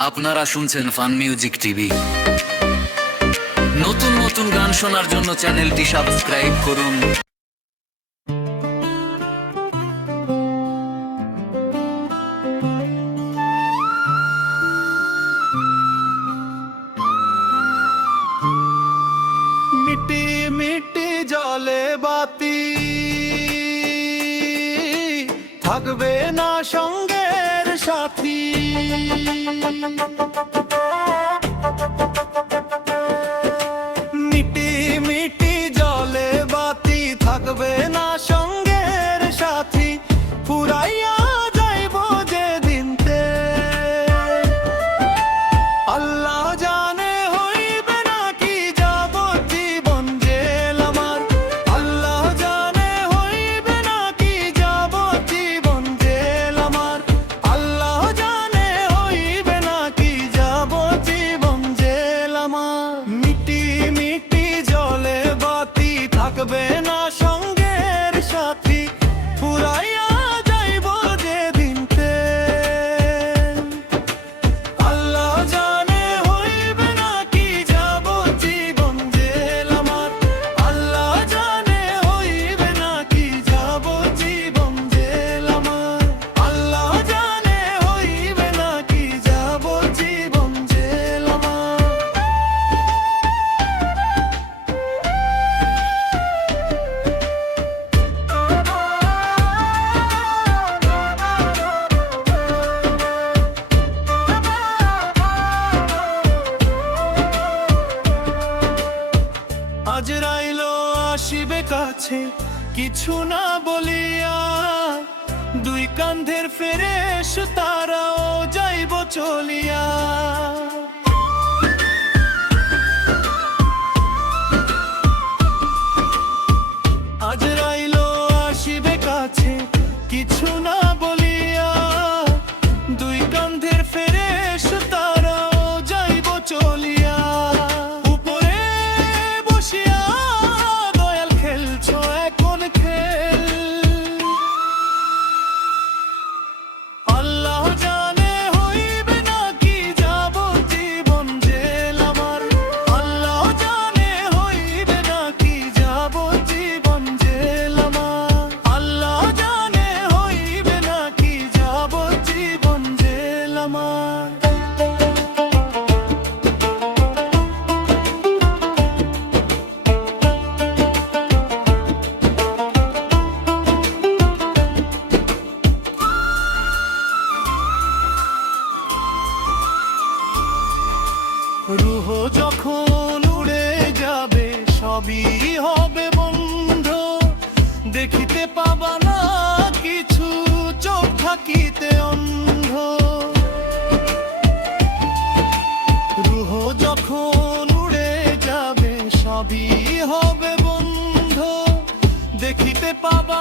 আপনারা শুনছেন fun music TV. নতুন নতুন গান শোনার জন্য চ্যানেলটি সাবস্ক্রাইব করুন। মিটি মিটি জলে বাতি থাকবে না সঙ্গের সাথী। মিটি মিটি জলে বাতি থাকবে না সঙ্গের সাথী, ফুরাইয়া যাইব যেদিনতে। আল্লাহ জানে হইবে নাকি যাবজ্জীবন জেল আমার। আল্লাহ জানে হইবে নাকি যাবজ্জীবন জেল আমার। আল্লাহ জানে হইবে নাকি যাবজ্জীবন জেল আমার। মিটি মিটি জলে বাতি থাকবে না সঙ্গের সাথী, ফুরাইয়া যাইব যেদিনতে। আল্লাহ জানে হইবে নাকি যাবজ্জীবন জেল আমার। আল্লাহ জানে হইবে নাকি যাবজ্জীবন জেল আমার। আল্লাহ জানে হইবে নাকি যাবজ্জীবন জেল আমার। আজরাইল আসিবে কাছে কিছু না বলিয়া, দুই কান্ধের ফেরেশ তারাও যাইব চলিয়া। আজরাইল আসিবে কাছে কিছু না বলিয়া, দুই কান্ধের ফেরেশ তারাও যাইব চলিয়া। উপরে বসিয়া দয়াল খেলছো এখন খেল। আল্লাহ জানে হইবে নাকি যাবজ্জীবন জেল আমার। আল্লাহ জানে হইবে নাকি যাবজ্জীবন জেল আমার। আল্লাহ জানে হইবে নাকি যাবজ্জীবন জেল আমার। রুহ যখন উড়ে যাবে সবই হবে বন্ধ, দেখিতে পাবা না কিছু চোখ থাকিতে অন্ধ। রুহ যখন উড়ে যাবে সবই হবে বন্ধ, দেখিতে পাবা